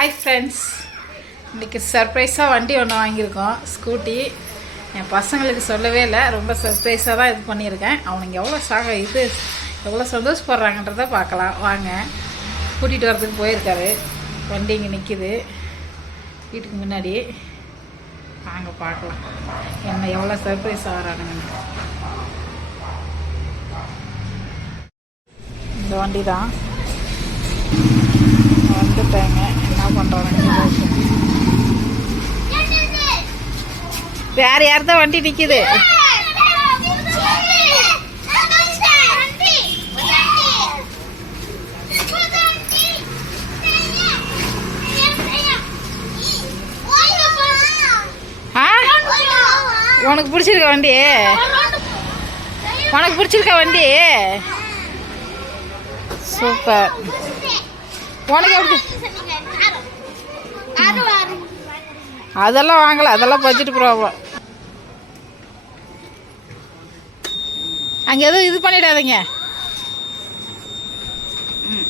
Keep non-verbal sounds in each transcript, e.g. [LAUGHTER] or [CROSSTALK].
Hi friends இன்றைக்கி சர்ப்ரைஸாக வண்டி ஒன்று வாங்கியிருக்கோம். ஸ்கூட்டி என் பசங்களுக்கு சொல்லவே இல்லை. ரொம்ப சர்ப்ரைஸாக தான் இது பண்ணியிருக்கேன். அவனுங்க எவ்வளோ சாக இது எவ்வளோ சந்தோஷப்படுறாங்கன்றத பார்க்கலாம். வாங்க. கூட்டிகிட்டு வரதுக்கு போயிருக்காரு. வண்டி இங்கே நிற்கிது வீட்டுக்கு முன்னாடி. வாங்க பார்க்கலாம். என்ன எவ்வளோ சர்ப்ரைஸ் ஆகிறானுங்க இந்த வண்டி தான் வேற யார் தான் வண்டி நிற்கிது ஆ? உனக்கு பிடிச்சிருக்க வண்டி? உனக்கு பிடிச்சிருக்க வண்டி? சூப்பர். உனக்கு எப்படி? அதெல்லாம் வாங்கல அதெல்லாம் பட்ஜெட் ப்ராப்ளம் அங்கே எதுவும் இது பண்ணிடாதீங்க. ம்.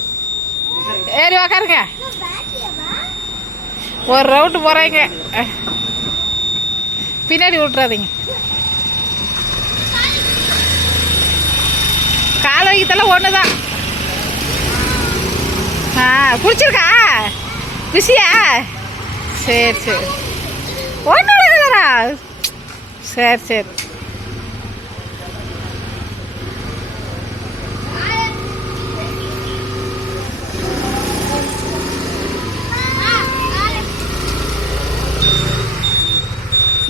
ஏறி உக்காருங்க. ஒரு ரவுண்டு போகிறேங்க பின்னாடி விட்றாதீங்க கால் வைக்கத்தெல்லாம் ஒன்று தான் ஆ பிடிச்சிருக்கா? பிஸியா சரி சரி. ஒன்று சரி சரி.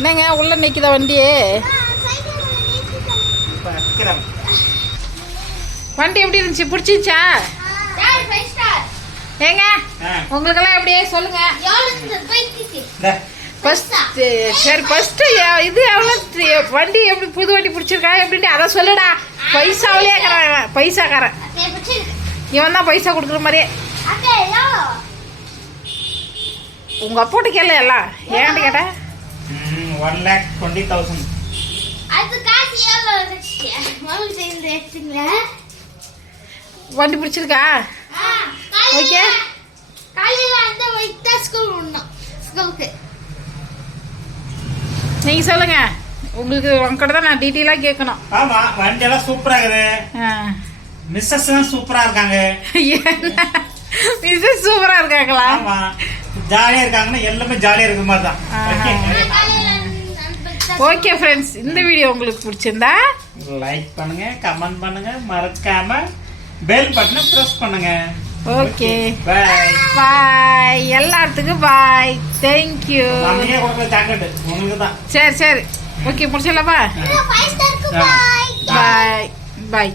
என்னங்க உள்ள நிற்கிதா வண்டி வண்டி எப்படி இருந்துச்சு? பிடிச்சிச்சா ஏங்க உங்களுக்கெல்லாம் எப்படியே சொல்லுங்க. ஃபர்ஸ்ட் சரி ஃபர்ஸ்ட் இது எவ்வளோ வண்டி எப்படி புது வண்டி பிடிச்சிருக்கா எப்படின்ட்டு அதை சொல்லுடா. பைசாவிலே இருக்கிறான் பைசாக்காரன். இவன் தான் பைசா கொடுக்குற மாதிரியே. உங்க அப்பாட்ட கேள்வி எல்லாம். ஏன்ட்டு கேட்டேன் ஒன் லேக் டுவெண்ட்டி தௌசண்ட் வண்டி பிடிச்சிருக்கா? ஓகே நீங்க சொல்லுங்க. உங்களுக்கு உங்ககிட்ட தான் நான் டீட்டெயிலாக கேட்கணும். ஆமா வண்டி எல்லாம் சூப்பரா இருக்குது. மிஸ்ஸஸ் தான் சூப்பரா இருக்காங்க. [LAUGHS] இது சூப்பராக இருக்காங்களா? ஆமா. ஜாலியா இருக்காங்கன்னா எல்லாமே ஜாலியா இருக்கிற மாதிரி தான். ஓகே ஃப்ரெண்ட்ஸ் இந்த வீடியோ உங்களுக்கு பிடிச்சிருந்தா லைக் பண்ணுங்க கமெண்ட் பண்ணுங்க மறக்காம பெல் பட்டனை பிரஸ் பண்ணுங்க. ஓகே பாய் பாய் எல்லாத்துக்கும் பாய் தேங்க்யூ தான் சரி சரி. ஓகே முடிச்சிடலாமா? பாய் பாய்